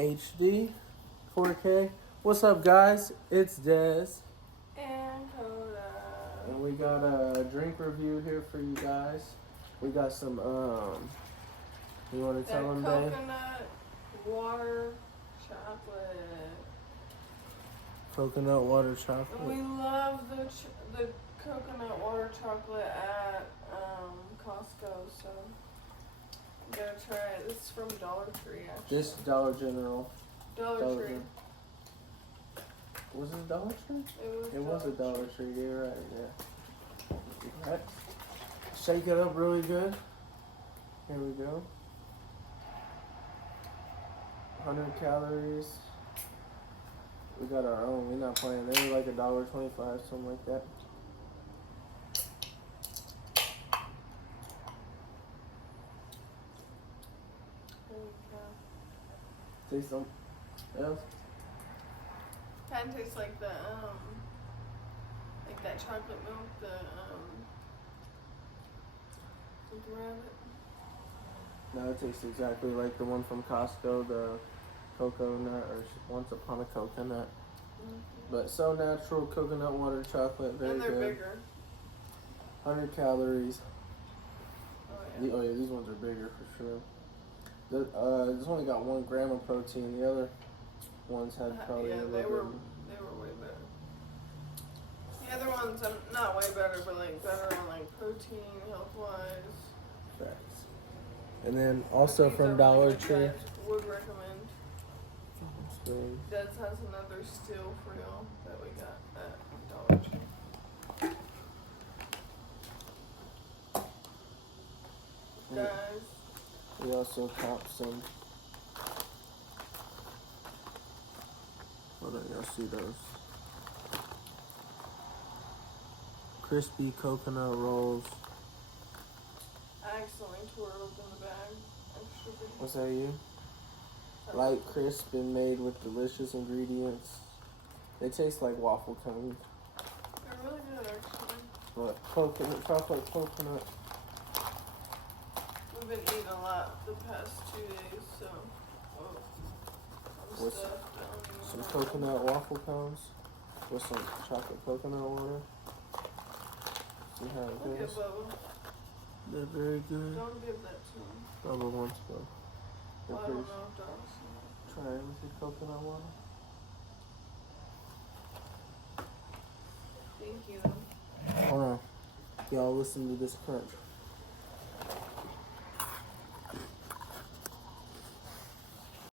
HD 4K. What's up, guys? It's Dez, And Coda. and we got a drink review here for you guys. We got some You want to tell them, Dave? Coconut water chocolate. Coconut water chocolate. We love the coconut water chocolate at Costco, so you gotta try it. This is from Dollar Tree, actually. This Dollar General. Dollar Tree. Was it Dollar Tree? It was a Dollar Tree. You're right. Yeah. Right. Shake it up really good. Here we go. 100 calories. We got our own. We're not playing. They were like $1.25, something like that. There you go. Taste something else. Kind of tastes like the like that chocolate milk, something around it. No, it tastes exactly like the one from Costco, the coconut, or Once Upon a Coconut. Mm-hmm. But so natural, coconut water chocolate, very and they're good. bigger. 100 calories. Oh yeah. Oh yeah, these ones are bigger for sure. This only got 1 gram of protein. The other ones had probably a they little were way better. The other ones, not way better, but like better on like protein, health wise. Facts. And then also from Dollar Tree. Would recommend. So, Des has another steal for y'all that we got at Dollar Tree. Guys. we also caught some. Hold on, y'all see those? Crispy coconut rolls. I accidentally tore it open the bag. Extra big. What's that, you? Light, crisp, and made with delicious ingredients. They taste like waffle cones. They're really good, actually. But chocolate coconut. We've been eating a lot the past 2 days, so. With some coconut waffle cones with some chocolate coconut water. See how it Look at goes? Bubba. They're very good. Don't give that to him. Bubba wants to. Well, I don't know if dogs know. Try it with your coconut water. Thank you. Hold on. Y'all listen to this crunch.